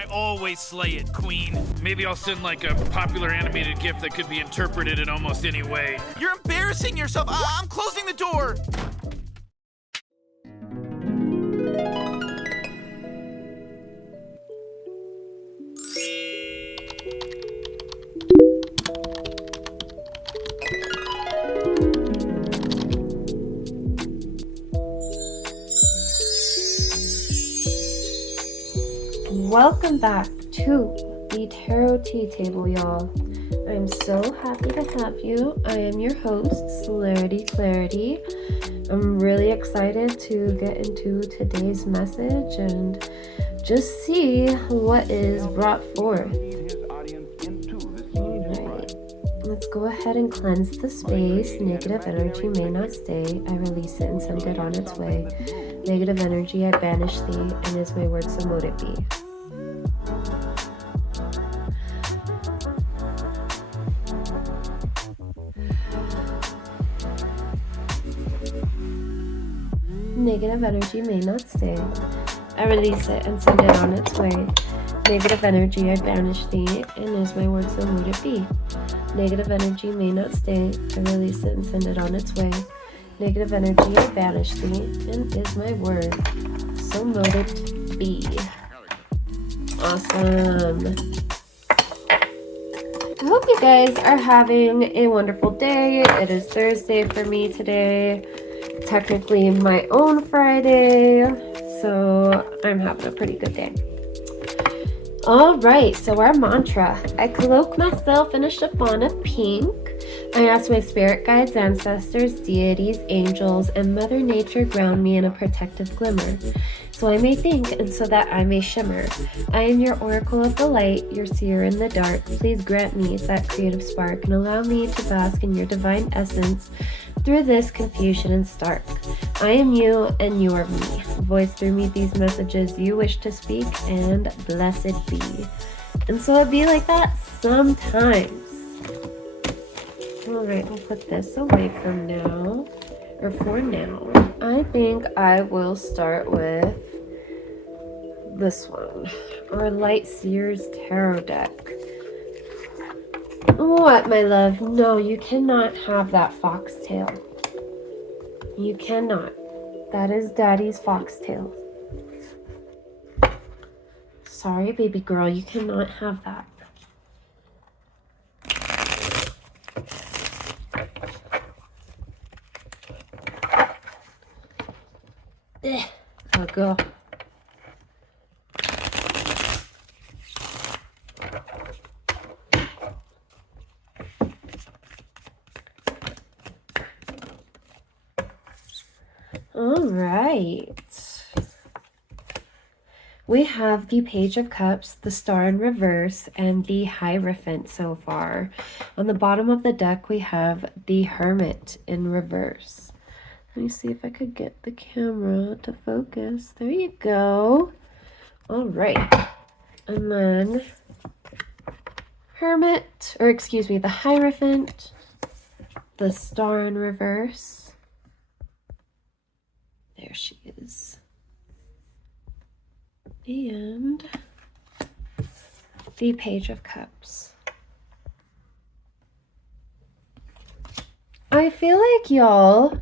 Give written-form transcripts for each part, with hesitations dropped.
I always slay it, queen. Maybe I'll send like a popular animated GIF that could be interpreted in almost any way. You're embarrassing yourself. I'm closing the door. Welcome back to the Tarot Tea Table, y'all. I'm so happy to have you. I am your host, Clarity. I'm really excited to get into today's message and just see what is brought forth. Alright, let's go ahead and cleanse the space. Negative energy may not stay. I release it and send it on its way. Negative energy, I banish thee, and as my word, so mote it be. Negative energy may not stay. I release it and send it on its way. Negative energy, I banish thee, and as my word, so mote it be. Negative energy may not stay. I release it and send it on its way. Negative energy, I banish thee, and is my word, so mote it be. Awesome. I hope you guys are having a wonderful day. It is Thursday for me today. Technically my own Friday, so I'm having a pretty good day. Alright, so our mantra. I cloak myself in a chiffon of pink. I ask my spirit guides, ancestors, deities, angels, and Mother Nature ground me in a protective glimmer, so I may think and so that I may shimmer. I am your oracle of the light, your seer in the dark. Please grant me that creative spark and allow me to bask in your divine essence through this confusion and stark. I am you and you are me. Voice through me these messages you wish to speak, and blessed be. And so it be like that sometimes. Alright, I'll put this away for now. Or for now. I think I will start with this one. Our Light Seers Tarot deck. What, my love? No, you cannot have that foxtail. You cannot. That is Daddy's foxtail. Sorry, baby girl, you cannot have that. Oh, girl. All right. We have the Page of Cups, the Star in reverse, and the Hierophant so far. On the bottom of the deck, we have the Hermit in reverse. Let me see if I could get the camera to focus. There you go. All right. And then Hermit, or excuse me, the Hierophant, the Star in reverse. There she is. And the Page of Cups. I feel like y'all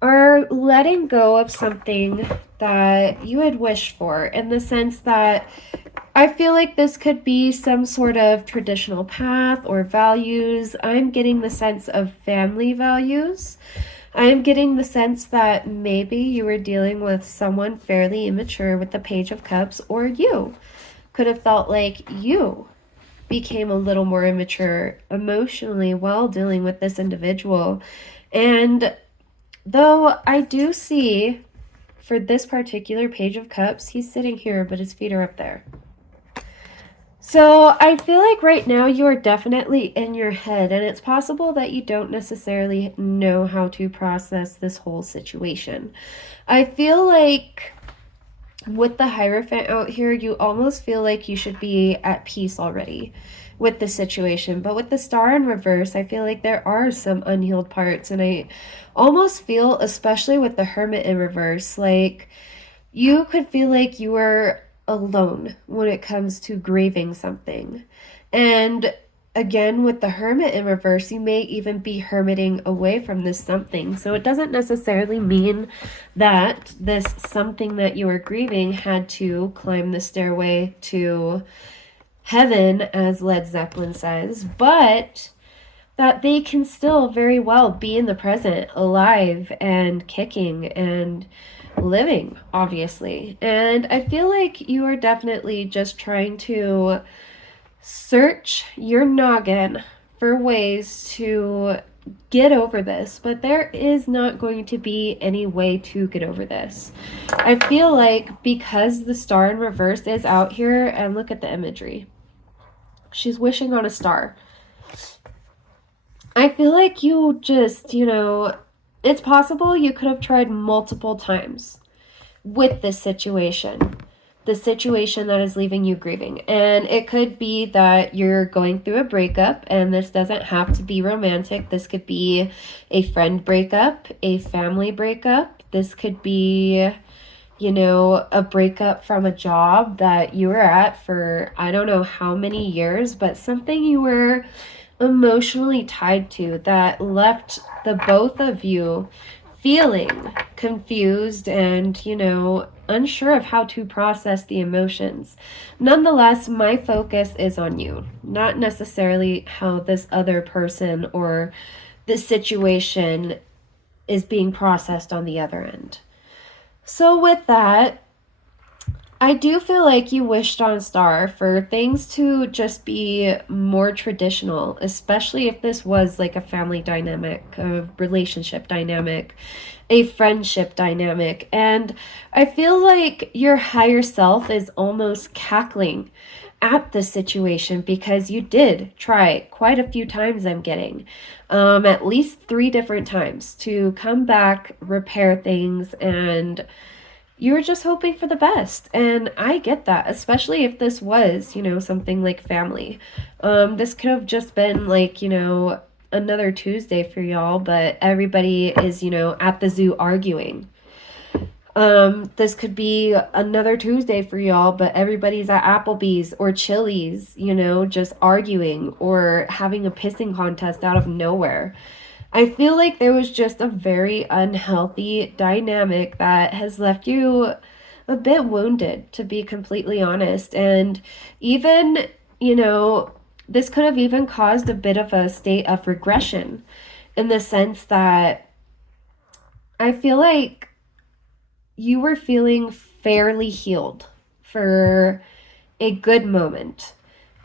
are letting go of something that you had wished for, in the sense that I feel like this could be some sort of traditional path or values. I'm getting the sense of family values. I'm getting the sense that maybe you were dealing with someone fairly immature with the Page of Cups, or you could have felt like you became a little more immature emotionally while dealing with this individual. And though I do see, for this particular Page of Cups, he's sitting here, but his feet are up there. So I feel like right now you are definitely in your head, and it's possible that you don't necessarily know how to process this whole situation. I feel like with the Hierophant out here, you almost feel like you should be at peace already with the situation. But with the Star in reverse, I feel like there are some unhealed parts, and I almost feel, especially with the Hermit in reverse, like you could feel like you were alone when it comes to grieving something. And again, with the hermit in reverse, you may even be hermiting away from this something. So it doesn't necessarily mean that this something that you are grieving had to climb the stairway to heaven, as Led Zeppelin says, but that they can still very well be in the present, alive and kicking and living, obviously. And I feel like you are definitely just trying to search your noggin for ways to get over this, but there is not going to be any way to get over this. I feel like because the star in reverse is out here, and look at the imagery. She's wishing on a star. I feel like you just, it's possible you could have tried multiple times with this situation, the situation that is leaving you grieving. And it could be that you're going through a breakup, and this doesn't have to be romantic. This could be a friend breakup, a family breakup. This could be, a breakup from a job that you were at for I don't know how many years, but something you were emotionally tied to that left the both of you feeling confused and, unsure of how to process the emotions. Nonetheless, my focus is on you, not necessarily how this other person or this situation is being processed on the other end. So with that, I do feel like you wished on a star for things to just be more traditional, especially if this was like a family dynamic, a relationship dynamic, a friendship dynamic. And I feel like your higher self is almost cackling at the situation because you did try quite a few times, I'm getting. At least 3 different times to come back, repair things, and you were just hoping for the best. And I get that, especially if this was, something like family. This could have just been like, another Tuesday for y'all, but everybody is, at the zoo arguing. This could be another Tuesday for y'all, but everybody's at Applebee's or Chili's, just arguing or having a pissing contest out of nowhere. I feel like there was just a very unhealthy dynamic that has left you a bit wounded, to be completely honest. And even, this could have even caused a bit of a state of regression in the sense that I feel like you were feeling fairly healed for a good moment.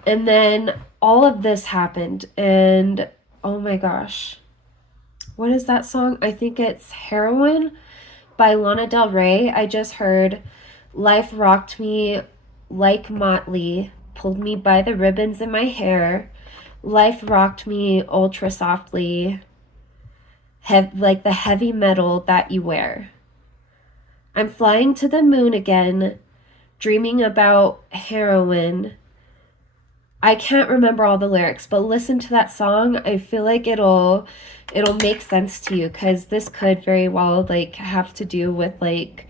And then all of this happened, and oh my gosh. What is that song? I think it's Heroin by Lana Del Rey. I just heard Life Rocked Me Like Motley, Pulled Me by the Ribbons in My Hair. Life rocked me ultra softly, like the heavy metal that you wear. I'm flying to the moon again, dreaming about heroin. I can't remember all the lyrics, but listen to that song. I feel like it'll make sense to you, because this could very well like have to do with like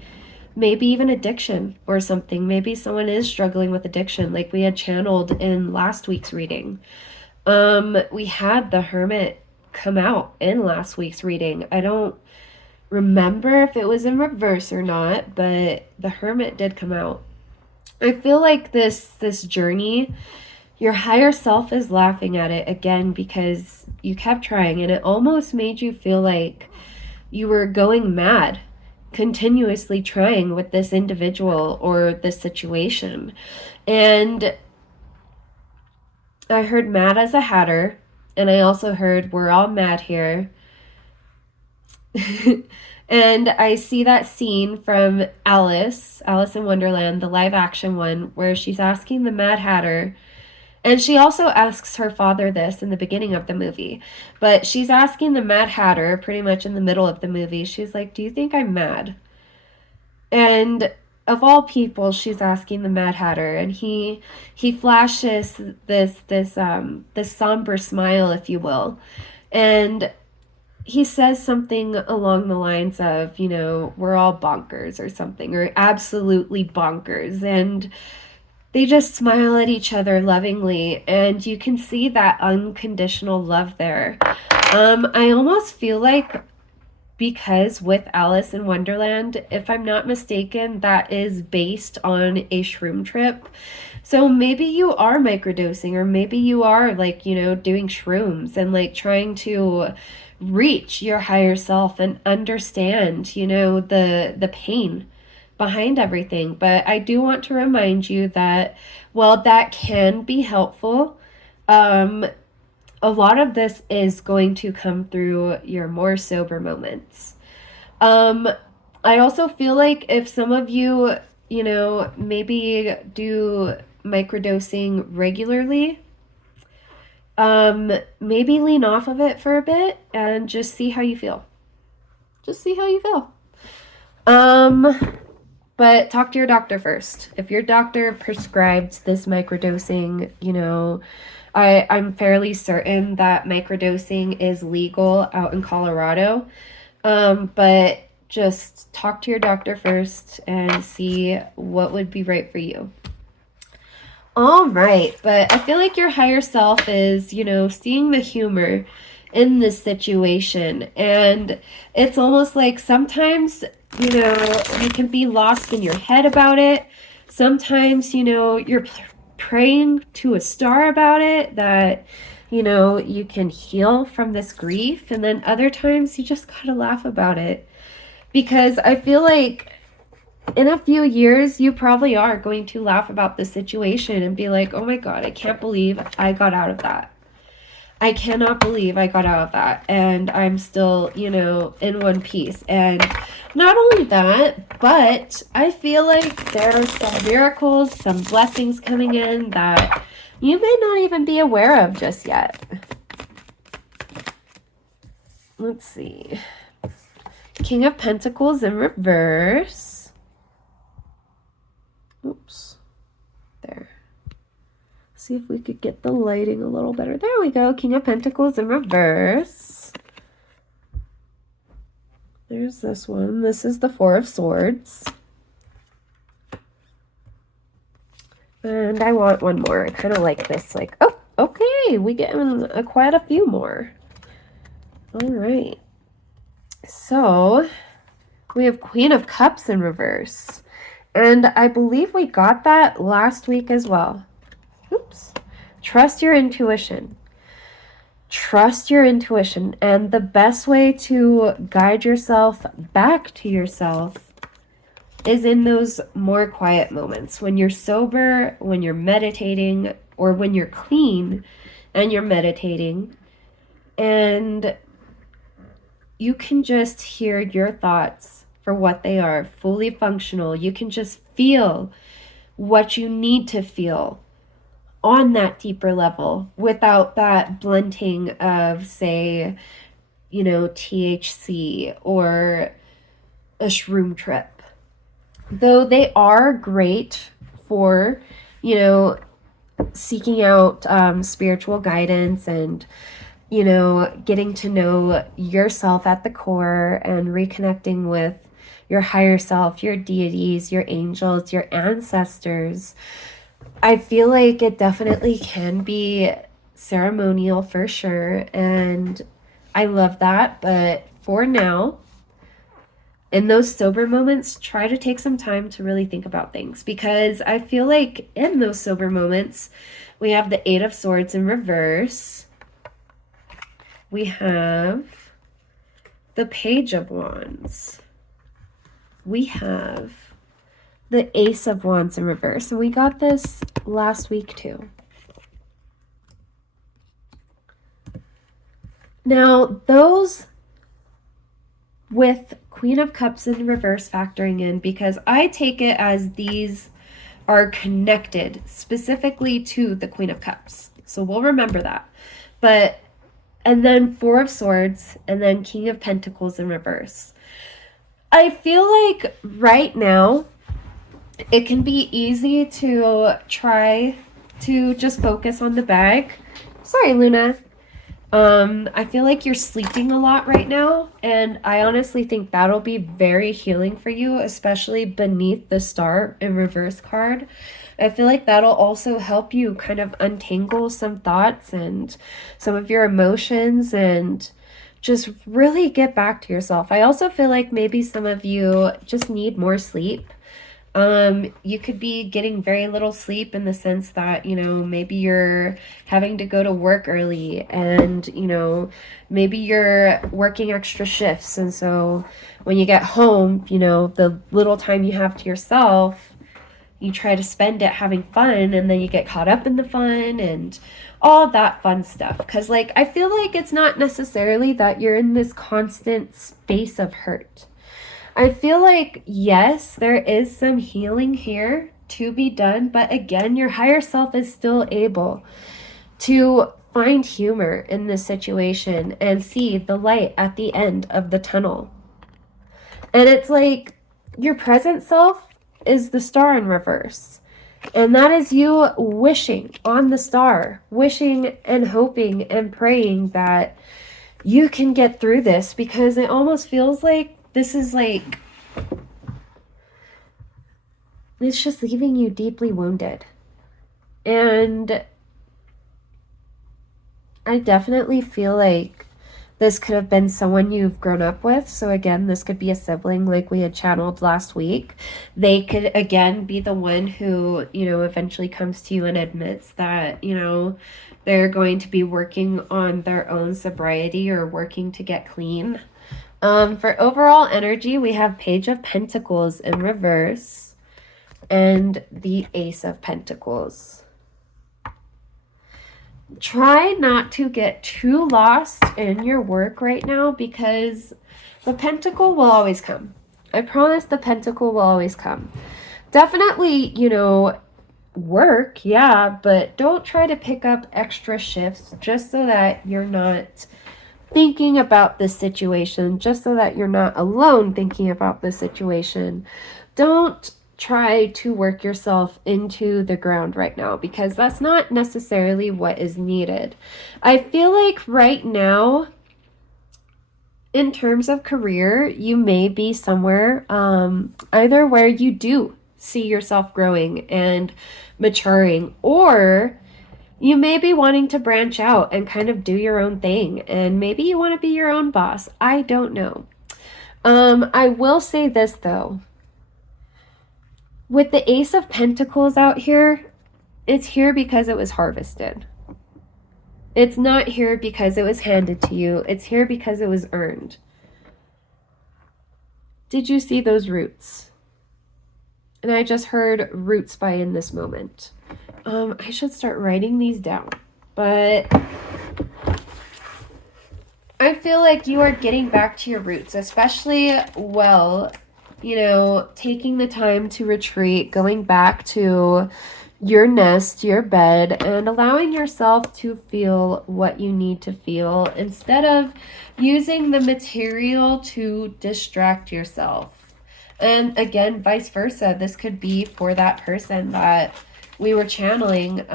maybe even addiction or something. Maybe someone is struggling with addiction, like we had channeled in last week's reading. We had the hermit come out in last week's reading. I don't remember if it was in reverse or not, but the hermit did come out. I feel like this journey, your higher self is laughing at it again because you kept trying, and it almost made you feel like you were going mad, continuously trying with this individual or this situation. And I heard mad as a hatter, and I also heard we're all mad here. And I see that scene from Alice in Wonderland, the live action one, where she's asking the Mad Hatter. And she also asks her father this in the beginning of the movie. But she's asking the Mad Hatter pretty much in the middle of the movie. She's like, do you think I'm mad? And of all people, she's asking the Mad Hatter. And he flashes this somber smile, if you will. And he says something along the lines of, we're all bonkers or something, or absolutely bonkers. And they just smile at each other lovingly, and you can see that unconditional love there. I almost feel like, because with Alice in Wonderland, if I'm not mistaken, that is based on a shroom trip. So maybe you are microdosing, or maybe you are like, doing shrooms and like trying to reach your higher self and understand, the pain behind everything. But I do want to remind you that while that can be helpful, a lot of this is going to come through your more sober moments. I also feel like if some of you, maybe do microdosing regularly, maybe lean off of it for a bit and just see how you feel. Just see how you feel. But talk to your doctor first. If your doctor prescribed this microdosing, I'm fairly certain that microdosing is legal out in Colorado. But just talk to your doctor first and see what would be right for you. All right, but I feel like your higher self is, seeing the humor in this situation. And it's almost like sometimes, you can be lost in your head about it. Sometimes, you're praying to a star about it, that, you can heal from this grief. And then other times you just gotta laugh about it. Because I feel like in a few years, you probably are going to laugh about the situation and be like, oh my God, I can't believe I got out of that. I cannot believe I got out of that. And I'm still, in one piece. And not only that, but I feel like there are some miracles, some blessings coming in that you may not even be aware of just yet. Let's see. King of Pentacles in reverse. Oops. There. See if we could get the lighting a little better. There we go. King of Pentacles in reverse. There's this one. This is the Four of Swords. And I want one more. I kind of like this. Like, oh, okay. We get quite a few more. All right. So we have Queen of Cups in reverse. And I believe we got that last week as well. Oops. Trust your intuition. Trust your intuition. And the best way to guide yourself back to yourself is in those more quiet moments. When you're sober, when you're meditating, or when you're clean and you're meditating. And you can just hear your thoughts for what they are, fully functional. You can just feel what you need to feel on that deeper level without that blunting of, say, THC or a shroom trip. Though they are great for, seeking out spiritual guidance and, getting to know yourself at the core and reconnecting with your higher self, your deities, your angels, your ancestors. I feel like it definitely can be ceremonial for sure. And I love that. But for now, in those sober moments, try to take some time to really think about things. Because I feel like in those sober moments, we have the Eight of Swords in reverse. We have the Page of Wands. We have the Ace of Wands in reverse. And we got this last week too. Now, those with Queen of Cups in reverse factoring in, because I take it as these are connected specifically to the Queen of Cups. So we'll remember that. And then Four of Swords, and then King of Pentacles in reverse. I feel like right now, it can be easy to try to just focus on the bag. Sorry, Luna. I feel like you're sleeping a lot right now, and I honestly think that'll be very healing for you, especially beneath the star in reverse card. I feel like that'll also help you kind of untangle some thoughts and some of your emotions and just really get back to yourself. I also feel like maybe some of you just need more sleep. You could be getting very little sleep in the sense that, maybe you're having to go to work early and, maybe you're working extra shifts. And so when you get home, the little time you have to yourself, you try to spend it having fun, and then you get caught up in the fun and all that fun stuff. Because, I feel like it's not necessarily that you're in this constant space of hurt. I feel like, yes, there is some healing here to be done, but again, your higher self is still able to find humor in this situation and see the light at the end of the tunnel. And it's like your present self is the star in reverse. And that is you wishing on the star, wishing and hoping and praying that you can get through this, because it almost feels like this is it's just leaving you deeply wounded. And I definitely feel like this could have been someone you've grown up with. So again, this could be a sibling like we had channeled last week. They could, again, be the one who, eventually comes to you and admits that, they're going to be working on their own sobriety or working to get clean. For overall energy, we have Page of Pentacles in reverse and the Ace of Pentacles. Try not to get too lost in your work right now, because the pentacle will always come. I promise the pentacle will always come. Definitely, work, yeah, but don't try to pick up extra shifts just so that you're not thinking about this situation, just so that you're not alone thinking about this situation. Don't try to work yourself into the ground right now, because that's not necessarily what is needed. I feel like right now, in terms of career, you may be somewhere either where you do see yourself growing and maturing, or you may be wanting to branch out and kind of do your own thing, and maybe you want to be your own boss. I don't know. I will say this though. With the Ace of Pentacles out here, it's here because it was harvested. It's not here because it was handed to you. It's here because it was earned. Did you see those roots? And I just heard roots by in this moment. I should start writing these down. But I feel like you are getting back to your roots, especially, taking the time to retreat, going back to your nest, your bed, and allowing yourself to feel what you need to feel instead of using the material to distract yourself. And again, vice versa. This could be for that person that we were channeling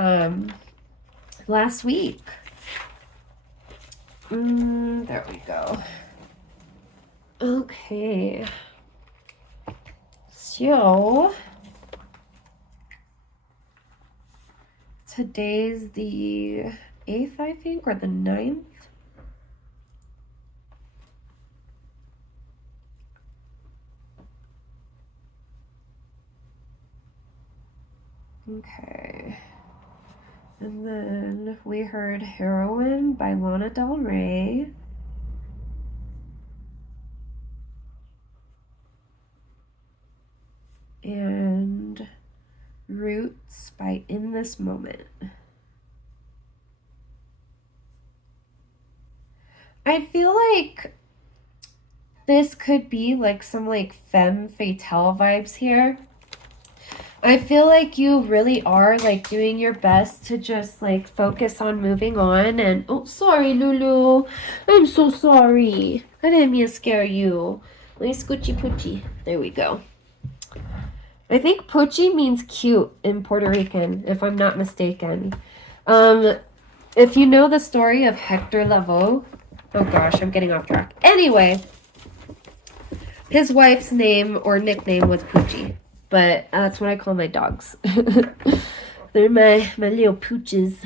last week. There we go. Okay. So today's the 8th, I think, or the 9th. Okay. And then we heard Heroine by Lana Del Rey. And Roots by In This Moment. I feel like this could be like some femme fatale vibes here. I feel like you really are doing your best to just focus on moving on. And oh, sorry, Lulu, I'm so sorry, I didn't mean to scare you. Let me scoochie poochie. There we go. I think poochie means cute in Puerto Rican, if I'm not mistaken. if you know the story of Hector Lavoe, oh gosh, I'm getting off track. Anyway, his wife's name or nickname was Poochie, but that's what I call my dogs. They're my little pooches.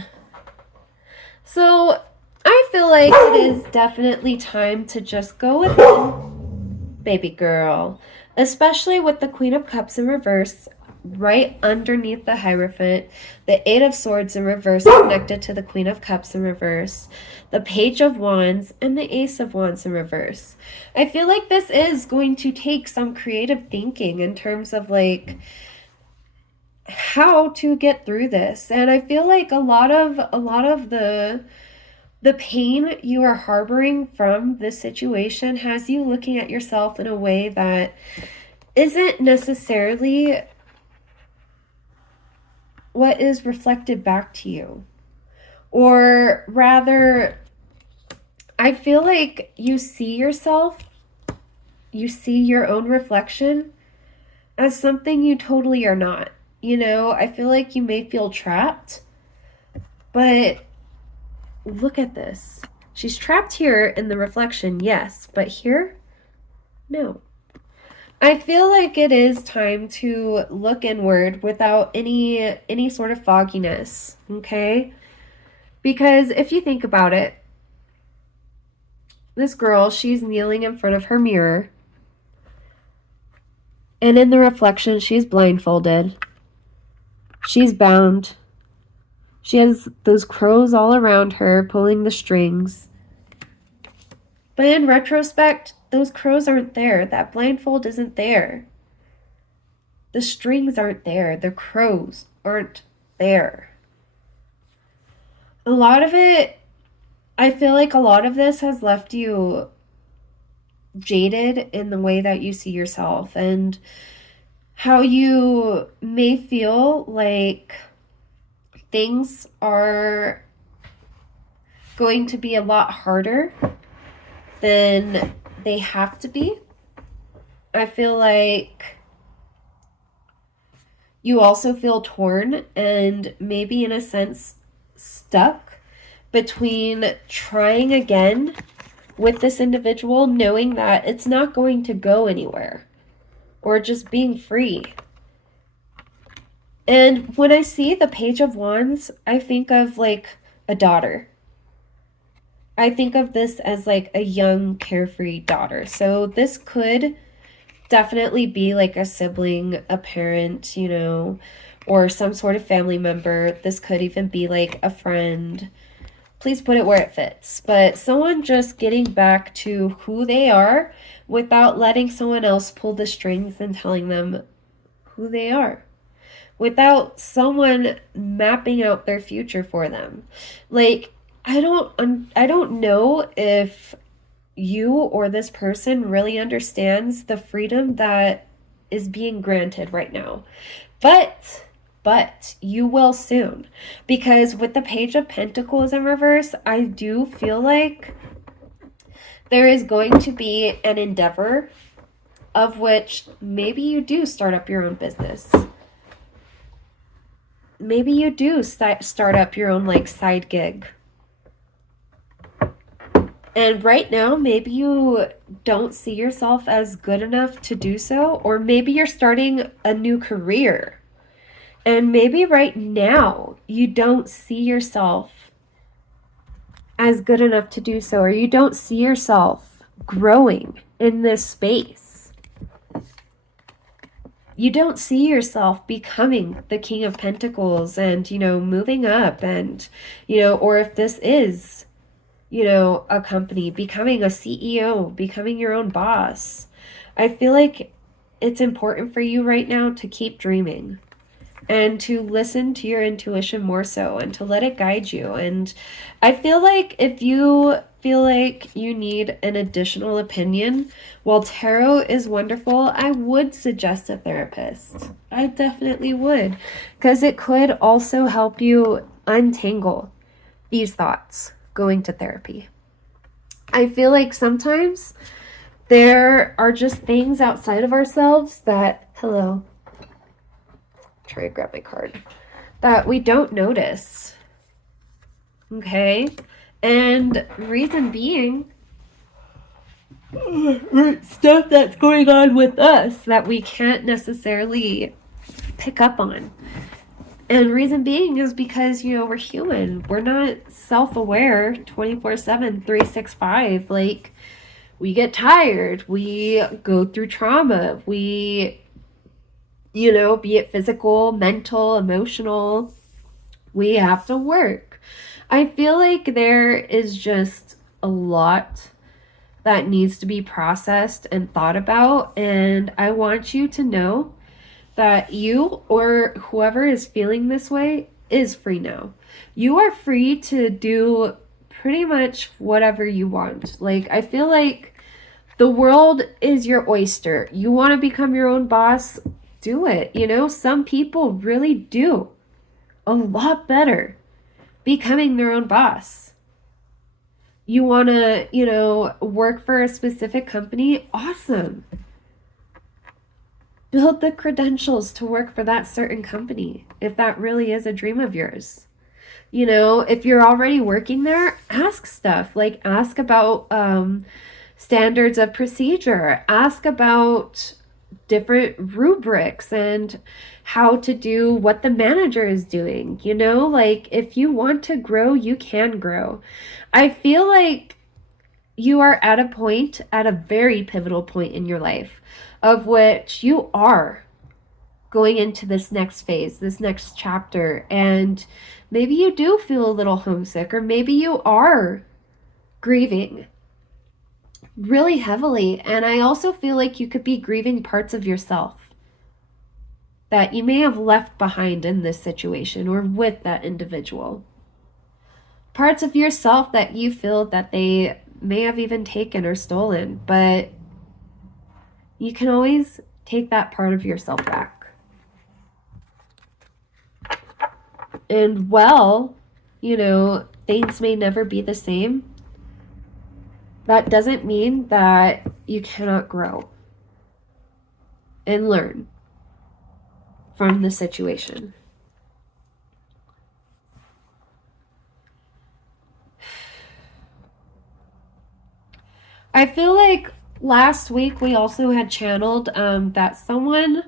So I feel like it is definitely time to just go within, baby girl. Especially with the Queen of Cups in reverse, right underneath the Hierophant, the Eight of Swords in reverse connected to the Queen of Cups in reverse, the Page of Wands, and the Ace of Wands in reverse. I feel like this is going to take some creative thinking in terms of like how to get through this. And I feel like a lot of the pain you are harboring from this situation has you looking at yourself in a way that isn't necessarily what is reflected back to you. Or rather, I feel like you see yourself, you see your own reflection as something you totally are not. You know, I feel like you may feel trapped, but look at this. She's trapped here in the reflection, yes, but here, no. I feel like it is time to look inward without any sort of fogginess, okay? Because if you think about it, this girl, she's kneeling in front of her mirror, and in the reflection, she's blindfolded. She's bound. She has those crows all around her pulling the strings. But in retrospect, those crows aren't there. That blindfold isn't there. The strings aren't there. The crows aren't there. A lot of it, I feel like a lot of this has left you jaded in the way that you see yourself and how you may feel like things are going to be a lot harder than they have to be. I feel like you also feel torn and maybe in a sense stuck between trying again with this individual, knowing that it's not going to go anywhere, or just being free. And when I see the Page of Wands, I think of like a daughter. I think of this as like a young, carefree daughter. So this could definitely be like a sibling, a parent, you know, or some sort of family member. This could even be like a friend. Please put it where it fits. But someone just getting back to who they are without letting someone else pull the strings and telling them who they are. Without someone mapping out their future for them. Like, I don't know if you or this person really understands the freedom that is being granted right now. But you will soon. Because with the Page of Pentacles in reverse, I do feel like there is going to be an endeavor of which maybe you do start up your own business. Maybe you do start up your own like side gig. And right now, maybe you don't see yourself as good enough to do so, or maybe you're starting a new career. And maybe right now you don't see yourself as good enough to do so, or you don't see yourself growing in this space. You don't see yourself becoming the King of Pentacles and, you know, moving up and, you know, or if this is, you know, a company, becoming a CEO, becoming your own boss. I feel like it's important for you right now to keep dreaming and to listen to your intuition more so and to let it guide you. And I feel like if you feel like you need an additional opinion, while tarot is wonderful, I would suggest a therapist. I definitely would, because it could also help you untangle these thoughts going to therapy. I feel like sometimes there are just things outside of ourselves that, hello, try to grab my card, that we don't notice. Okay? And reason being, stuff that's going on with us that we can't necessarily pick up on. And reason being is because, we're human. We're not self-aware 24/7, 365. Like, we get tired. We go through trauma. We, be it physical, mental, emotional, we have to work. I feel like there is just a lot that needs to be processed and thought about. And I want you to know that you or whoever is feeling this way is free now. You are free to do pretty much whatever you want. Like, I feel like the world is your oyster. You want to become your own boss? Do it. Some people really do a lot better becoming their own boss. You want to, work for a specific company? Awesome. Build the credentials to work for that certain company if that really is a dream of yours. If you're already working there, ask stuff. Like, ask about standards of procedure. Ask about different rubrics and how to do what the manager is doing. Like, if you want to grow, you can grow. I feel like you are at a very pivotal point in your life, of which you are going into this next phase, this next chapter. And maybe you do feel a little homesick, or maybe you are grieving really heavily. And I also feel like you could be grieving parts of yourself that you may have left behind in this situation or with that individual. Parts of yourself that you feel that they may have even taken or stolen, but you can always take that part of yourself back. And things may never be the same. That doesn't mean that you cannot grow and learn from the situation. I feel like last week we also had channeled that someone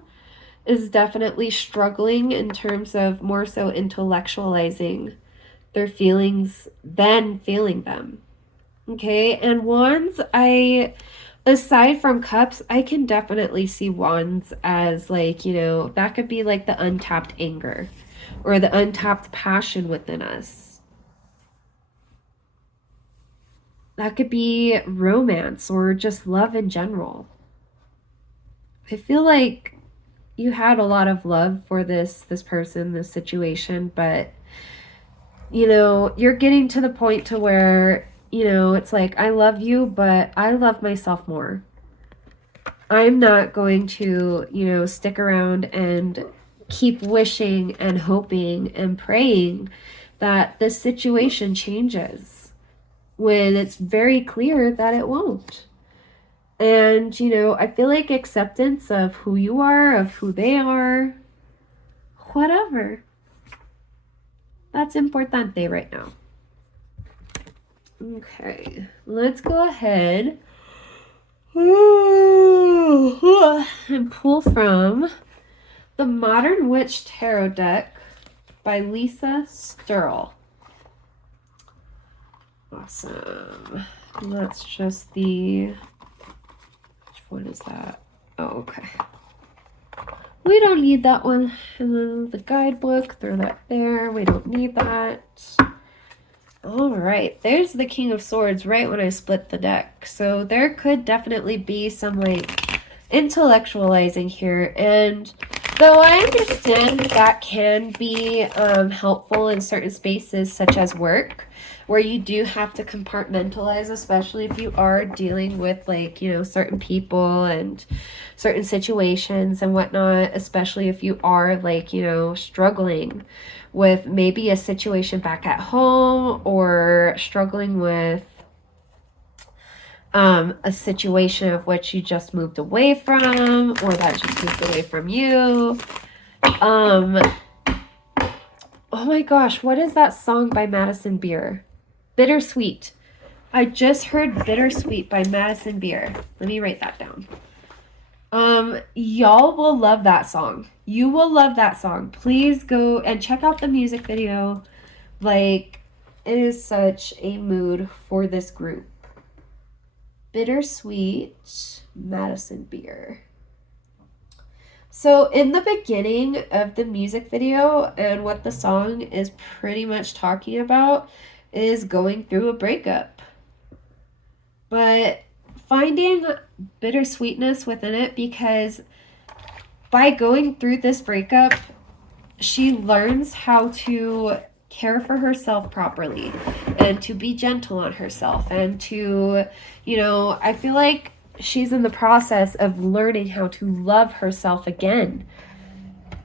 is definitely struggling in terms of more so intellectualizing their feelings than feeling them. Okay, and wands, aside from cups, I can definitely see wands as like, that could be like the untapped anger or the untapped passion within us. That could be romance or just love in general. I feel like you had a lot of love for this person, this situation, but you're getting to the point to where it's like, I love you, but I love myself more. I'm not going to, stick around and keep wishing and hoping and praying that this situation changes when it's very clear that it won't. And, I feel like acceptance of who you are, of who they are, whatever. That's importante right now. Okay, let's go ahead and pull from the Modern Witch Tarot deck by Lisa Sturl. Awesome. And that's just which one is that? Oh, okay. We don't need that one. And then the guidebook, throw that there. We don't need that. All right, there's the King of Swords right when I split the deck. So there could definitely be some like intellectualizing here. And though I understand that can be helpful in certain spaces such as work, where you do have to compartmentalize, especially if you are dealing with like, certain people and certain situations and whatnot, especially if you are like, struggling with maybe a situation back at home or struggling with a situation of which you just moved away from or that just moved away from you. Oh my gosh, what is that song by Madison Beer? Bittersweet. I just heard Bittersweet by Madison Beer. Let me write that down. Y'all will love that song. You will love that song. Please go and check out the music video. Like, it is such a mood for this group. Bittersweet, Madison Beer. So in the beginning of the music video, and what the song is pretty much talking about, is going through a breakup. But finding bittersweetness within it, because by going through this breakup, she learns how to care for herself properly and to be gentle on herself and to, I feel like she's in the process of learning how to love herself again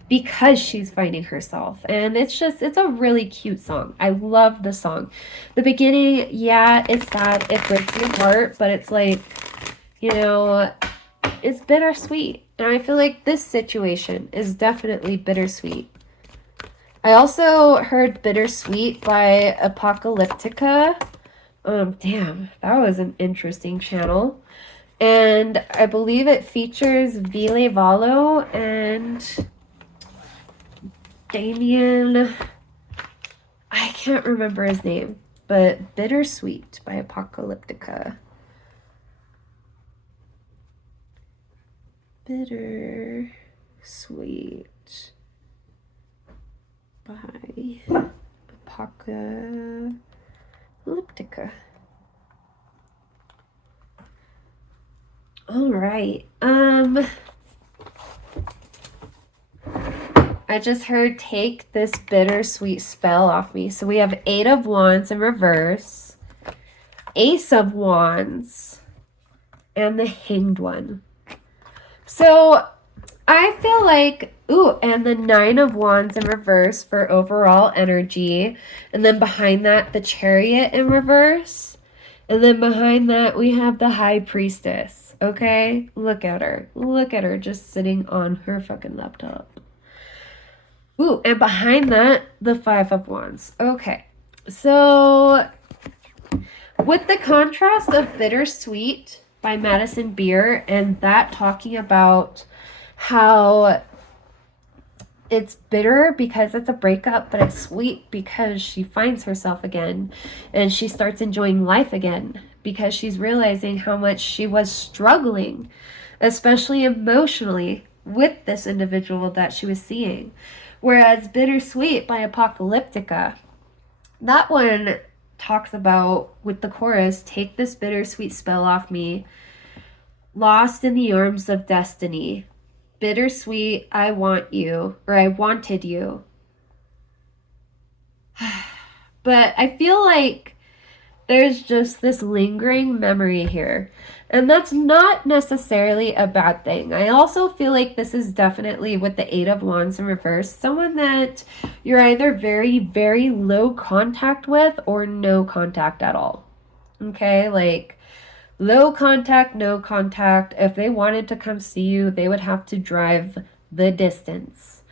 because she's finding herself. And it's a really cute song. I love the song. The beginning, yeah, it's sad, it breaks your heart, but it's like, it's bittersweet. And I feel like this situation is definitely bittersweet. I also heard Bittersweet by Apocalyptica. Damn, that was an interesting channel. And I believe it features Vile Valo and Damien. I can't remember his name, but Bittersweet by Apocalyptica. Bittersweet by Apocalyptica. All right. I just heard take this bittersweet spell off me. So we have 8 of Wands in reverse, Ace of Wands, and the Hanged One. So I feel like, and the 9 of Wands in reverse for overall energy. And then behind that, the Chariot in reverse. And then behind that, we have the High Priestess. Okay? Look at her. Look at her just sitting on her fucking laptop. And behind that, the 5 of Wands. Okay. So, with the contrast of Bittersweet by Madison Beer and that talking about how it's bitter because it's a breakup, but it's sweet because she finds herself again and she starts enjoying life again because she's realizing how much she was struggling, especially emotionally, with this individual that she was seeing. Whereas Bittersweet by Apocalyptica, that one talks about, with the chorus, take this bittersweet spell off me, lost in the arms of destiny. Bittersweet, I want you, or I wanted you. But I feel like there's just this lingering memory here. And that's not necessarily a bad thing. I also feel like this is definitely, with the 8 of Wands in reverse, someone that you're either very, very low contact with or no contact at all. Okay? Like, low contact, no contact. If they wanted to come see you, they would have to drive the distance.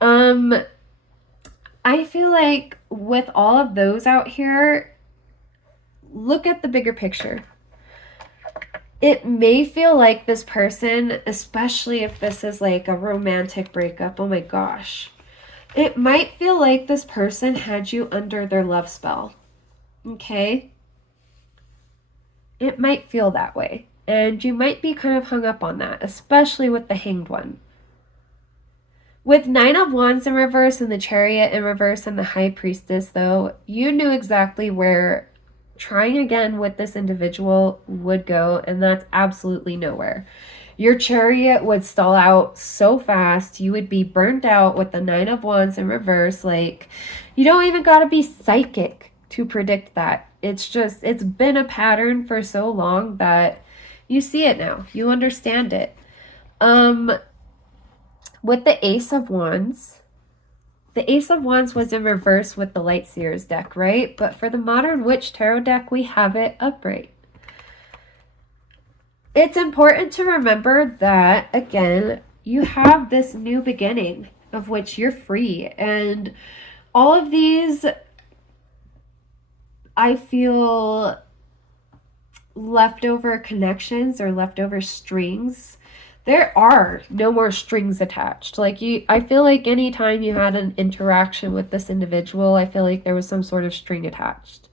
I feel like with all of those out here, look at the bigger picture. It may feel like this person, especially if this is like a romantic breakup, oh my gosh, it might feel like this person had you under their love spell. Okay? It might feel that way. And you might be kind of hung up on that, especially with the Hanged One. With 9 of Wands in reverse and the Chariot in reverse and the High Priestess, though, you knew exactly where trying again with this individual would go, and that's absolutely nowhere. Your Chariot would stall out so fast, you would be burnt out with the 9 of Wands in reverse. Like, you don't even gotta be psychic to predict that. It's been a pattern for so long that you see it now. You understand it. With the Ace of Wands, the Ace of Wands was in reverse with the Light Seers deck, right? But for the Modern Witch Tarot deck, we have it upright. It's important to remember that, again, you have this new beginning of which you're free. And All of these, I feel leftover connections or leftover strings. There are no more strings attached. Like I feel like anytime you had an interaction with this individual, I feel like there was some sort of string attached.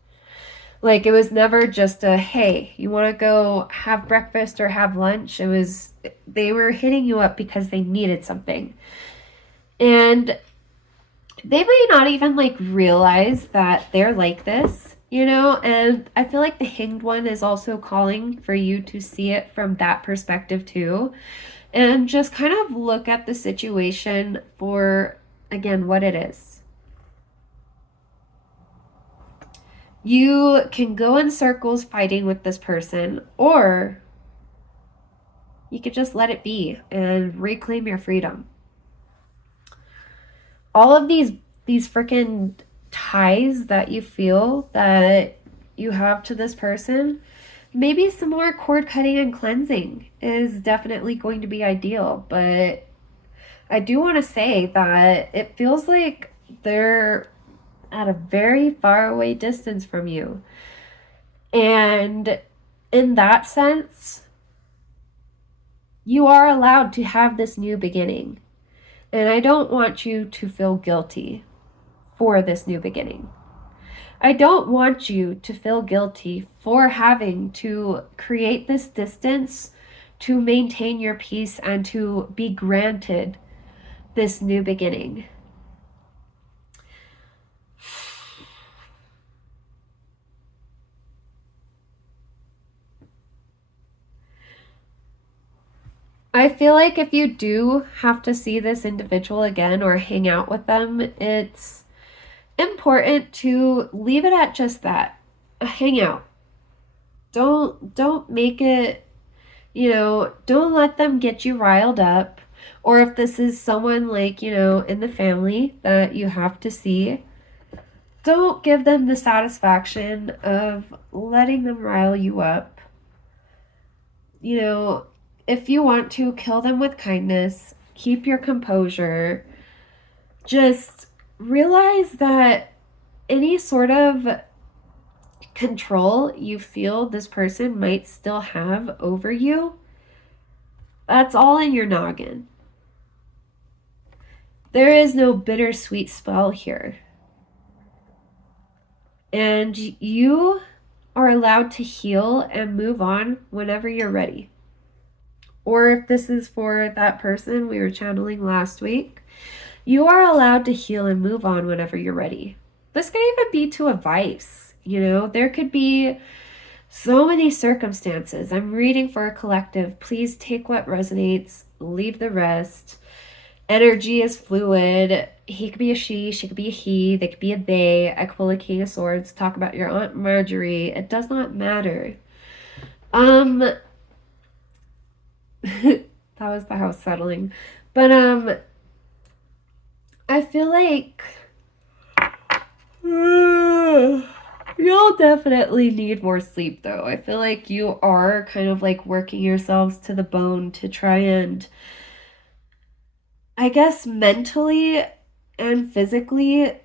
Like it was never just a, hey, you want to go have breakfast or have lunch? It was, they were hitting you up because they needed something. And they may not even like realize that they're like this, you know? And I feel like the hanged one is also calling for you to see it from that perspective too. And just kind of look at the situation for, again, what it is. You can go in circles fighting with this person, or you could just let it be and reclaim your freedom. All of these freaking ties that you feel that you have to this person, maybe some more cord cutting and cleansing is definitely going to be ideal. But I do want to say that it feels like they're at a very far away distance from you. And in that sense, you are allowed to have this new beginning. And I don't want you to feel guilty for this new beginning. I don't want you to feel guilty for having to create this distance to maintain your peace and to be granted this new beginning. I feel like if you do have to see this individual again or hang out with them, it's important to leave it at just that, a hangout. Don't make it, don't let them get you riled up. Or if this is someone like, in the family that you have to see, don't give them the satisfaction of letting them rile you up. If you want to, kill them with kindness, keep your composure. Just realize that any sort of control you feel this person might still have over you, that's all in your noggin. There is no bittersweet spell here. And you are allowed to heal and move on whenever you're ready. Or if this is for that person we were channeling last week, you are allowed to heal and move on whenever you're ready. This could even be to a vice. There could be so many circumstances. I'm reading for a collective. Please take what resonates, leave the rest. Energy is fluid. He could be a she could be a he, they could be a they. I could pull a King of Swords, talk about your Aunt Marjorie. It does not matter. That was the house settling. But I feel like you'll definitely need more sleep though. I feel like you are kind of like working yourselves to the bone to try and, I guess, mentally and physically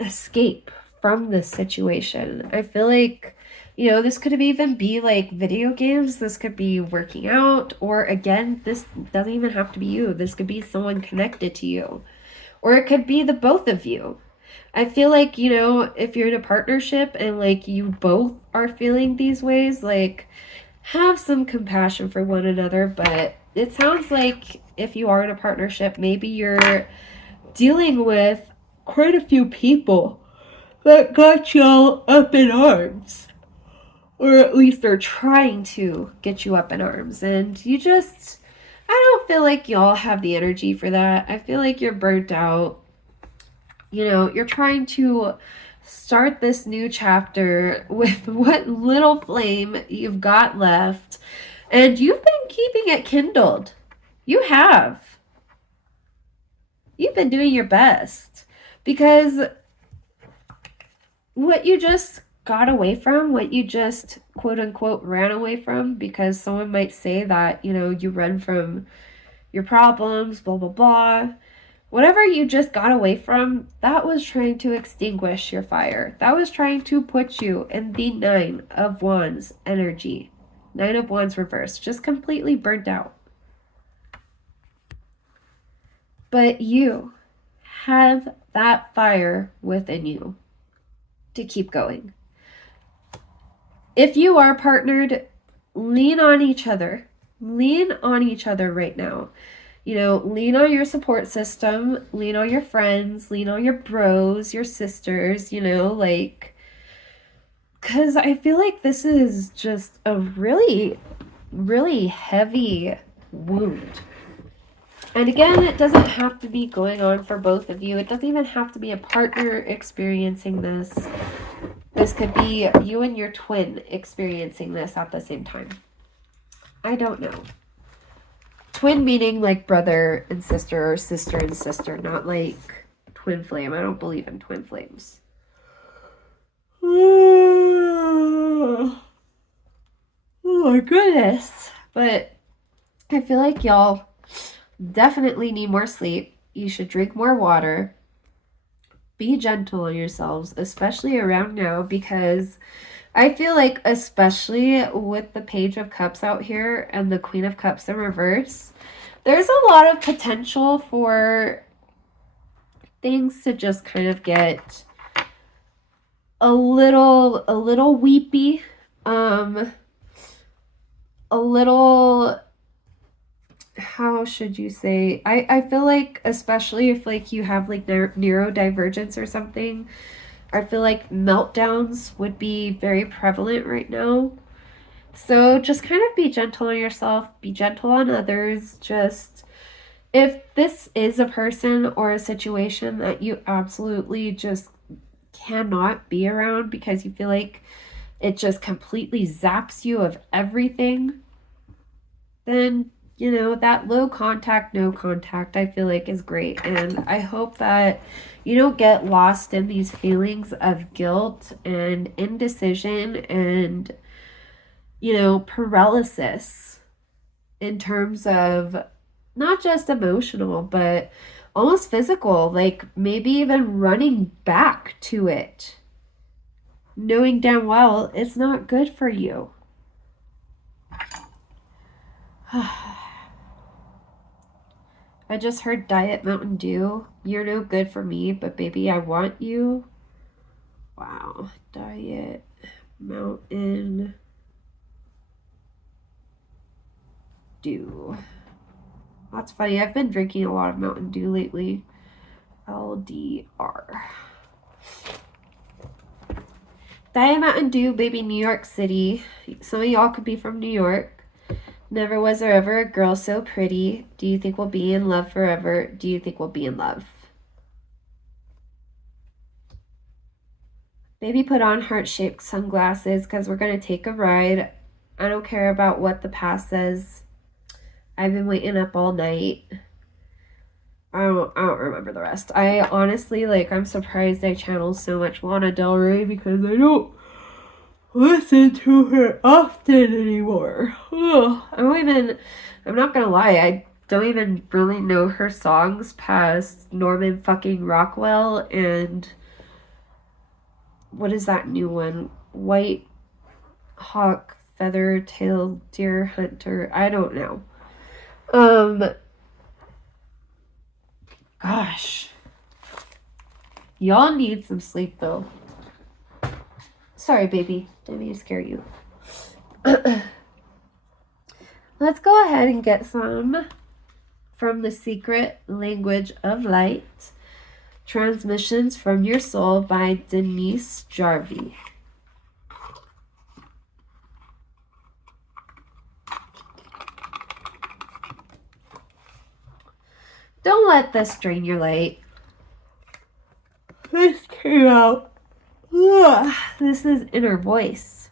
escape from this situation. I feel like, this could even be like video games. This could be working out. Or again, this doesn't even have to be you. This could be someone connected to you. Or it could be the both of you. I feel like, if you're in a partnership and like you both are feeling these ways, like have some compassion for one another. But it sounds like if you are in a partnership, maybe you're dealing with quite a few people that got y'all up in arms. Or at least they're trying to get you up in arms. And I don't feel like y'all have the energy for that. I feel like you're burnt out. You're trying to start this new chapter with what little flame you've got left. And you've been keeping it kindled. You have. You've been doing your best. Because what you just got away from, what you just quote unquote ran away from, because someone might say that, you run from your problems, blah, blah, blah. Whatever you just got away from, that was trying to extinguish your fire. That was trying to put you in the Nine of Wands energy. Nine of Wands reversed, just completely burnt out. But you have that fire within you to keep going. If you are partnered, lean on each other. Lean on each other right now. You know, lean on your support system, lean on your friends, lean on your bros, your sisters, you know, like, because I feel like this is just a really, really heavy wound. And again, it doesn't have to be going on for both of you. It doesn't even have to be a partner experiencing this. This could be you and your twin experiencing this at the same time. I don't know. Twin meaning like brother and sister or sister and sister, not like twin flame. I don't believe in twin flames. Oh my goodness. But I feel like y'all definitely need more sleep. You should drink more water. Be gentle on yourselves, especially around now, because I feel like, especially with the Page of Cups out here and the Queen of Cups in reverse, there's a lot of potential for things to just kind of get a little weepy, a little, how should you say, I feel like, especially if like you have like neurodivergence or something, I feel like meltdowns would be very prevalent right now. So just kind of be gentle on yourself, be gentle on others. Just, if this is a person or a situation that you absolutely just cannot be around because you feel like it just completely zaps you of everything, then, you know, that low contact, no contact, I feel like is great. And I hope that you don't get lost in these feelings of guilt and indecision and, you know, paralysis in terms of not just emotional, but almost physical, like maybe even running back to it, knowing damn well it's not good for you. I just heard Diet Mountain Dew. You're no good for me, but baby, I want you. Wow. Diet Mountain Dew. That's funny. I've been drinking a lot of Mountain Dew lately. LDR. Diet Mountain Dew, baby, New York City. Some of y'all could be from New York. Never was there ever a girl so pretty. Do you think we'll be in love forever? Do you think we'll be in love? Baby, put on heart-shaped sunglasses because we're going to take a ride. I don't care about what the past says. I've been waiting up all night. I don't remember the rest. I honestly, like, I'm surprised I channel so much Lana Del Rey because I don't listen to her often anymore. Ugh. I'm not gonna lie, I don't even really know her songs past Norman fucking Rockwell and what is that new one? White Hawk Feather Tail Deer Hunter. I don't know. Gosh. Y'all need some sleep though. Sorry, baby. Didn't mean to scare you. Let's go ahead and get some from The Secret Language of Light. Transmissions from Your Soul by Denise Jarvie. Don't let this drain your light. This came out. Ugh, this is Inner Voice.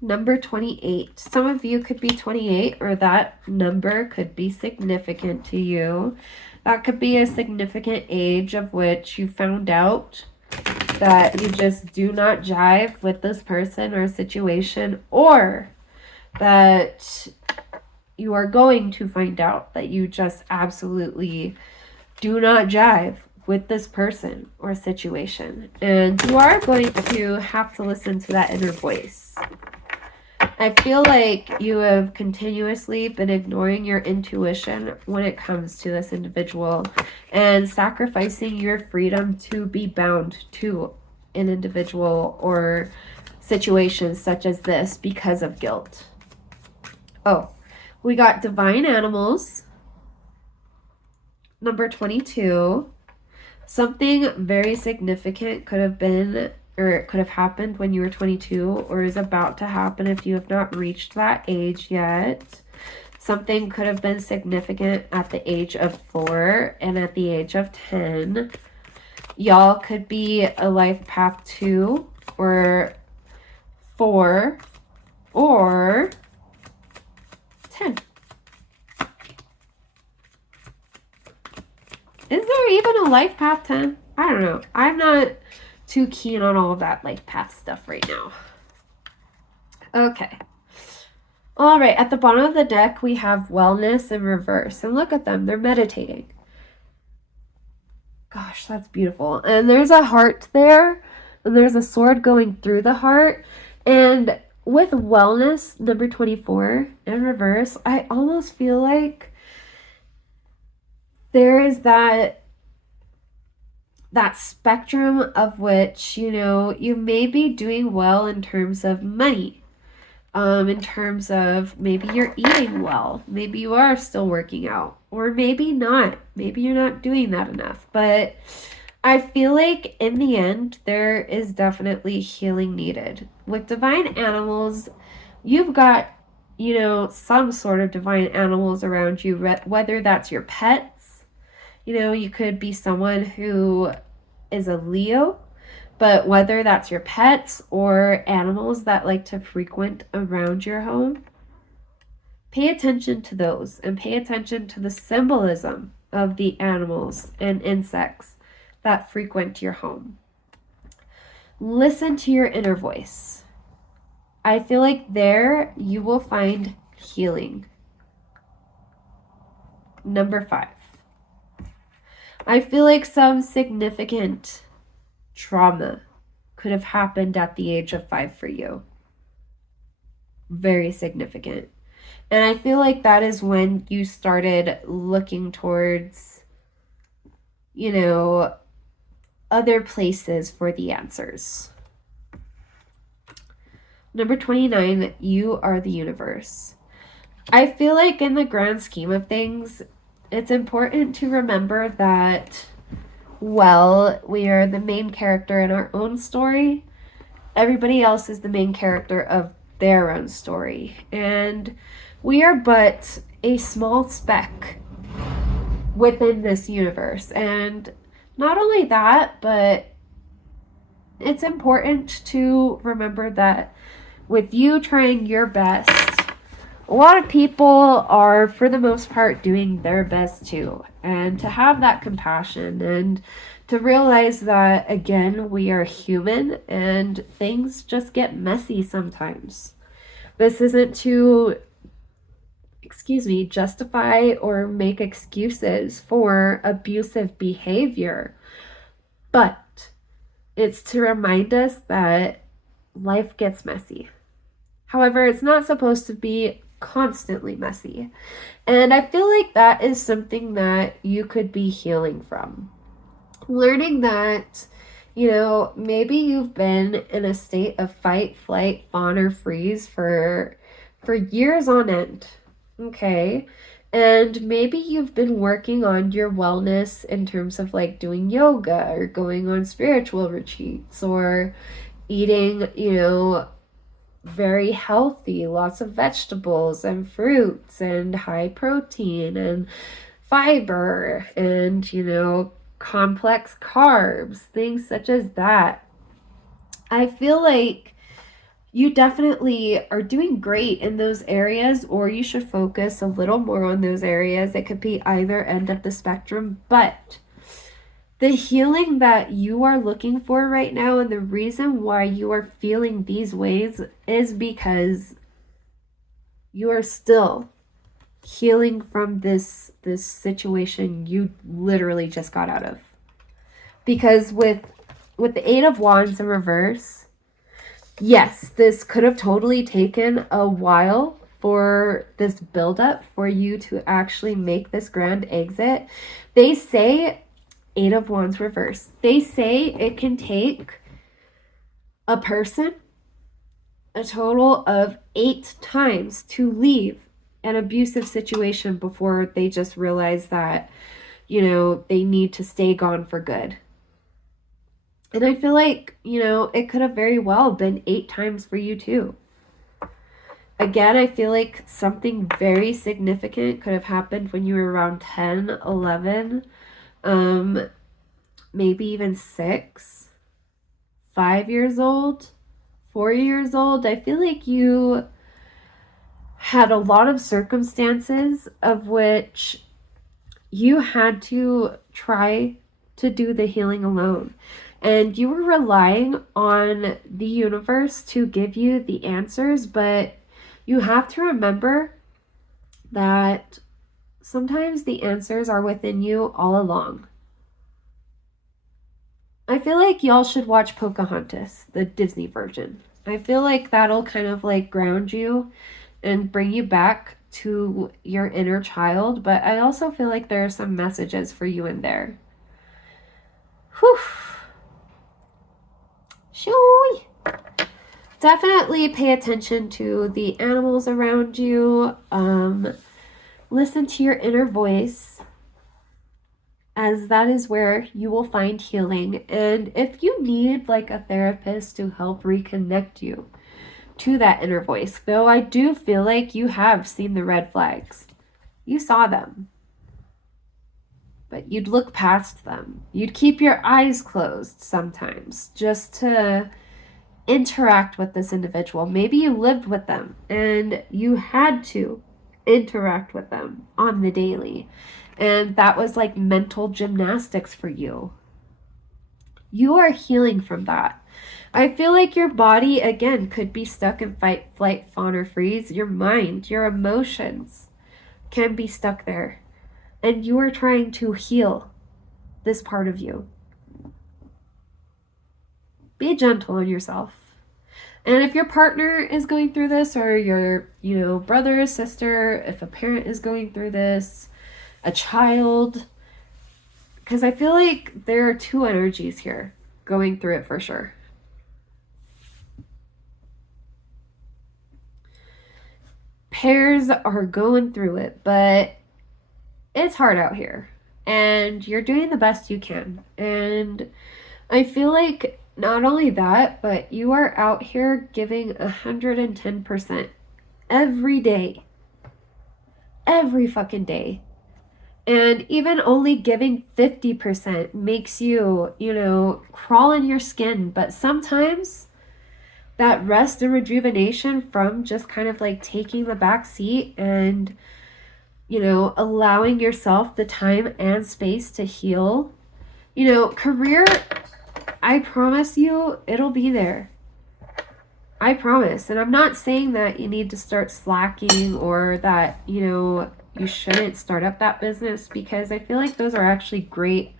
Number 28. Some of you could be 28, or that number could be significant to you. That could be a significant age of which you found out that you just do not jive with this person or situation, or that you are going to find out that you just absolutely do not jive with this person or situation. And you are going to have to listen to that inner voice. I feel like you have continuously been ignoring your intuition when it comes to this individual and sacrificing your freedom to be bound to an individual or situations such as this because of guilt. Oh, we got divine animals. Number 22. Something very significant could have been, or it could have happened when you were 22, or is about to happen if you have not reached that age yet. Something could have been significant at the age of 4 and at the age of 10. Y'all could be a life path 2 or 4 or 10. Is there even a life path 10? I don't know. I'm not too keen on all of that life path stuff right now. Okay. All right. At the bottom of the deck, we have wellness in reverse. And look at them. They're meditating. Gosh, that's beautiful. And there's a heart there. And there's a sword going through the heart. And with wellness, number 24 in reverse, I almost feel like there is that spectrum of which, you may be doing well in terms of money, in terms of maybe you're eating well, maybe you are still working out, or maybe not, maybe you're not doing that enough. But I feel like in the end, there is definitely healing needed. With divine animals, you've got, some sort of divine animals around you, whether that's your pets. You could be someone who is a Leo, but whether that's your pets or animals that like to frequent around your home, pay attention to those and pay attention to the symbolism of the animals and insects that frequent your home. Listen to your inner voice. I feel like there you will find healing. Number 5. I feel like some significant trauma could have happened at the age of 5 for you. Very significant. And I feel like that is when you started looking towards, other places for the answers. Number 29, you are the universe. I feel like in the grand scheme of things, it's important to remember that, we are the main character in our own story. Everybody else is the main character of their own story. And we are but a small speck within this universe. And not only that, but it's important to remember that with you trying your best, a lot of people are, for the most part, doing their best too. And to have that compassion and to realize that, again, we are human and things just get messy sometimes. This isn't to, justify or make excuses for abusive behavior, but it's to remind us that life gets messy. However, it's not supposed to be constantly messy. And I feel like that is something that you could be healing from. Learning that, maybe you've been in a state of fight, flight, fawn, or freeze for years on end. Okay. And maybe you've been working on your wellness in terms of like doing yoga or going on spiritual retreats or eating, very healthy, lots of vegetables and fruits and high protein and fiber and, complex carbs, things such as that. I feel like you definitely are doing great in those areas, or you should focus a little more on those areas. It could be either end of the spectrum, but the healing that you are looking for right now and the reason why you are feeling these ways is because you are still healing from this situation you literally just got out of. Because with the Eight of Wands in reverse, yes, this could have totally taken a while for this buildup for you to actually make this grand exit. They say, Eight of Wands reverse, they say it can take a person a total of 8 times to leave an abusive situation before they just realize that, they need to stay gone for good. And I feel like, it could have very well been 8 times for you too. Again, I feel like something very significant could have happened when you were around 10, 11, maybe even 6, 5 years old, 4 years old. I feel like you had a lot of circumstances of which you had to try to do the healing alone. And you were relying on the universe to give you the answers, but you have to remember that sometimes the answers are within you all along. I feel like y'all should watch Pocahontas, the Disney version. I feel like that'll kind of like ground you and bring you back to your inner child, but I also feel like there are some messages for you in there. Whew. Shoo-wee. Definitely pay attention to the animals around you. Listen to your inner voice, as that is where you will find healing. And if you need like a therapist to help reconnect you to that inner voice, though I do feel like you have seen the red flags. You saw them. But you'd look past them. You'd keep your eyes closed sometimes just to interact with this individual. Maybe you lived with them and you had to interact with them on the daily. And that was like mental gymnastics for you. You are healing from that. I feel like your body, again, could be stuck in fight, flight, fawn, or freeze. Your mind, your emotions can be stuck there. And you are trying to heal this part of you. Be gentle on yourself. And if your partner is going through this, or your, brother, sister, if a parent is going through this, a child, because I feel like there are 2 energies here going through it for sure. Pairs are going through it, but it's hard out here. And you're doing the best you can. And I feel like not only that, but you are out here giving 110% every day. Every fucking day. And even only giving 50% makes you, crawl in your skin. But sometimes that rest and rejuvenation from just kind of like taking the back seat and, allowing yourself the time and space to heal. Career, I promise you, it'll be there. I promise. And I'm not saying that you need to start slacking or that, you shouldn't start up that business, because I feel like those are actually great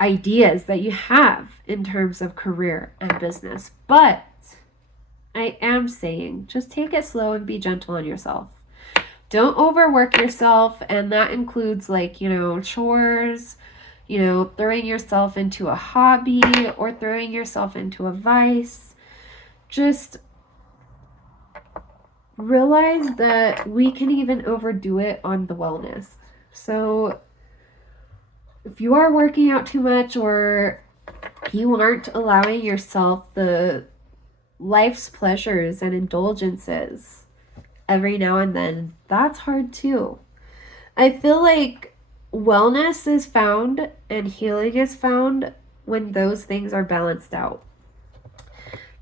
ideas that you have in terms of career and business. But I am saying just take it slow and be gentle on yourself. Don't overwork yourself. And that includes like, chores, throwing yourself into a hobby or throwing yourself into a vice. Just realize that we can even overdo it on the wellness. So if you are working out too much, or you aren't allowing yourself the life's pleasures and indulgences every now and then, that's hard too. I feel like wellness is found and healing is found when those things are balanced out.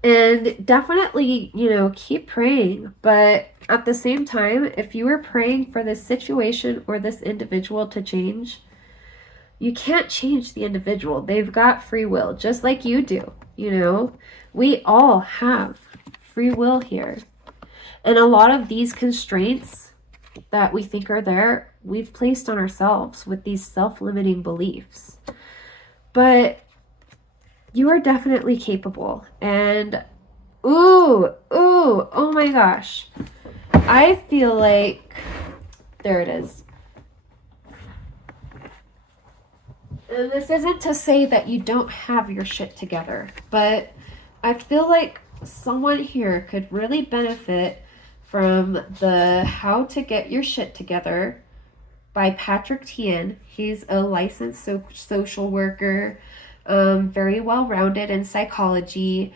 And definitely, keep praying. But at the same time, if you are praying for this situation or this individual to change, you can't change the individual. They've got free will, just like you do. We all have free will here. And a lot of these constraints that we think are there, we've placed on ourselves with these self-limiting beliefs. But you are definitely capable. And oh my gosh. I feel like, there it is. And this isn't to say that you don't have your shit together, but I feel like someone here could really benefit from the How to Get Your Shit Together by Patrick Tian. He's a licensed social worker, very well-rounded in psychology.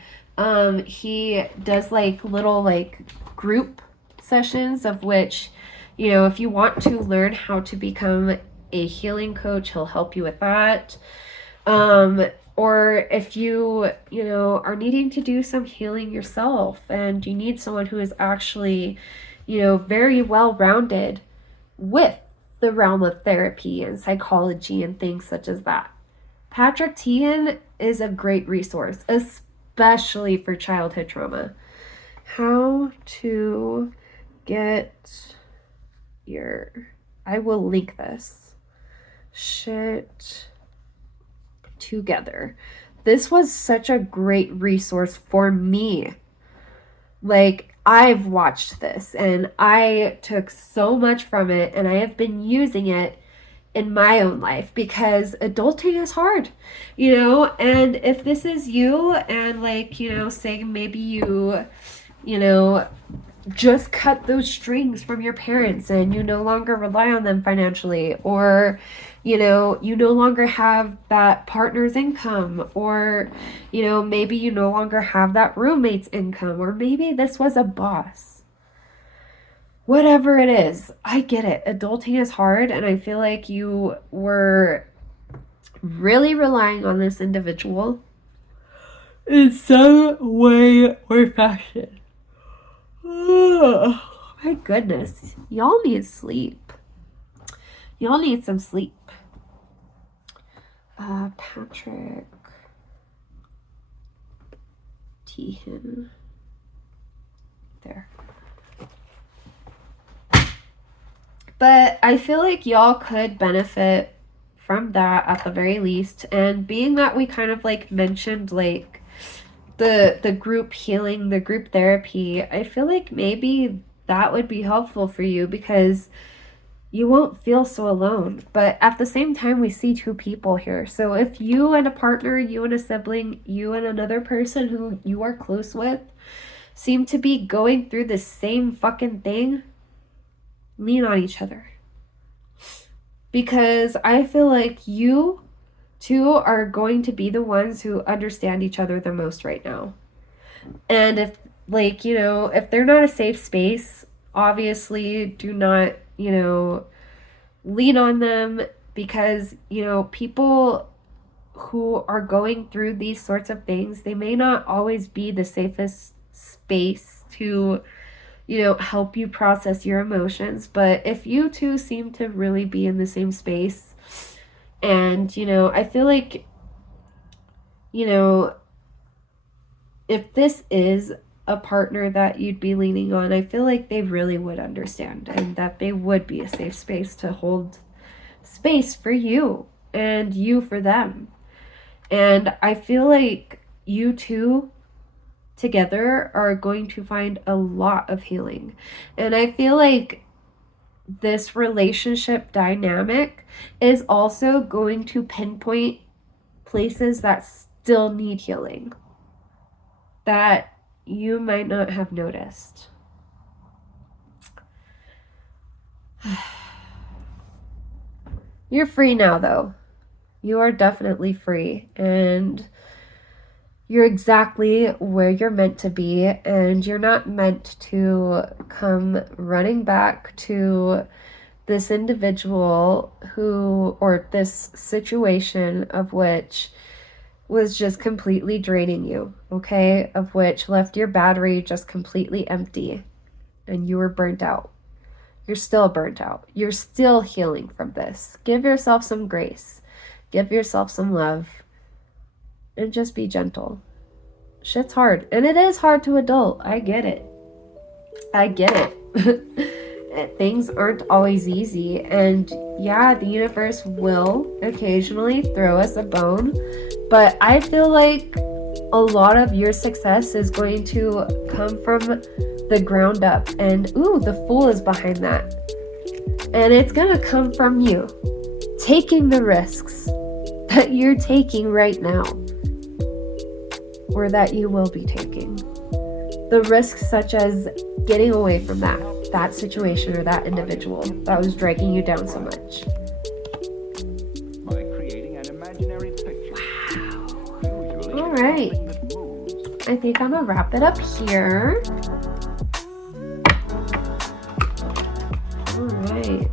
He does like little like group sessions of which, you know, if you want to learn how to become a healing coach, he'll help you with that. Or if you know, are needing to do some healing yourself and you need someone who is actually, you know, very well-rounded with the realm of therapy and psychology and things such as that, Patrick Tian is a great resource, especially for childhood trauma. How to get your, I will link this, shit together. This was such a great resource for me. Like, I've watched this and I took so much from it, and I have been using it in my own life because adulting is hard, you know. And if this is you, and like, you know, say maybe you know, just cut those strings from your parents and you no longer rely on them financially, or you know, you no longer have that partner's income, or you know, maybe you no longer have that roommate's income, or maybe this was a boss. Whatever it is, I get it. Adulting is hard, and I feel like you were really relying on this individual in some way or fashion. Oh, my goodness. Y'all need sleep. Y'all need some sleep. Patrick Tian. There. But I feel like y'all could benefit from that at the very least. And being that we kind of like mentioned like the group healing, the group therapy, I feel like maybe that would be helpful for you because you won't feel so alone. But at the same time, we see two people here. So if you and a partner, you and a sibling, you and another person who you are close with seem to be going through the same fucking thing, lean on each other. Because I feel like you two are going to be the ones who understand each other the most right now. And if, like, you know, if they're not a safe space, obviously do not, you know, lean on them, because, you know, people who are going through these sorts of things, they may not always be the safest space to, you know, help you process your emotions. But if you two seem to really be in the same space, and, you know, I feel like, you know, if this is a partner that you'd be leaning on, I feel like they really would understand, and that they would be a safe space to hold space for you and you for them. And I feel like you two together are going to find a lot of healing. And I feel like this relationship dynamic is also going to pinpoint places that still need healing that you might not have noticed. You're free now, though. You are definitely free, and you're exactly where you're meant to be, and you're not meant to come running back to this individual who, or this situation of which was just completely draining you, okay? Of which left your battery just completely empty, and you were burnt out. You're still burnt out. You're still healing from this. Give yourself some grace. Give yourself some love. And just be gentle. Shit's hard. And it is hard to adult. I get it. I get it. things aren't always easy, and yeah, the universe will occasionally throw us a bone, but I feel like a lot of your success is going to come from the ground up, and ooh, the Fool is behind that, and it's gonna come from you taking the risks that you're taking right now, or that you will be taking. The risks such as getting away from that situation or that individual that was dragging you down so much. By creating an imaginary picture. Wow. All right. I think I'm gonna wrap it up here. All right.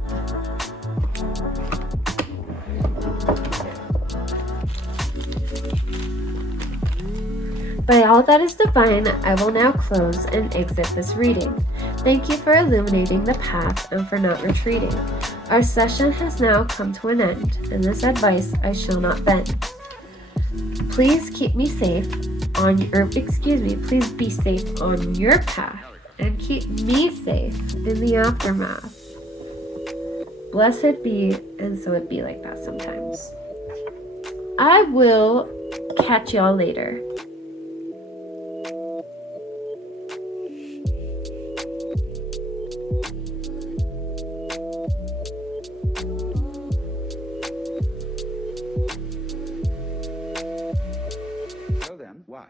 By all that is divine, I will now close and exit this reading. Thank you for illuminating the path and for not retreating. Our session has now come to an end, and this advice I shall not bend. Please keep me safe please be safe on your path and keep me safe in the aftermath. Blessed be, and so it be like that sometimes. I will catch y'all later. So then, why?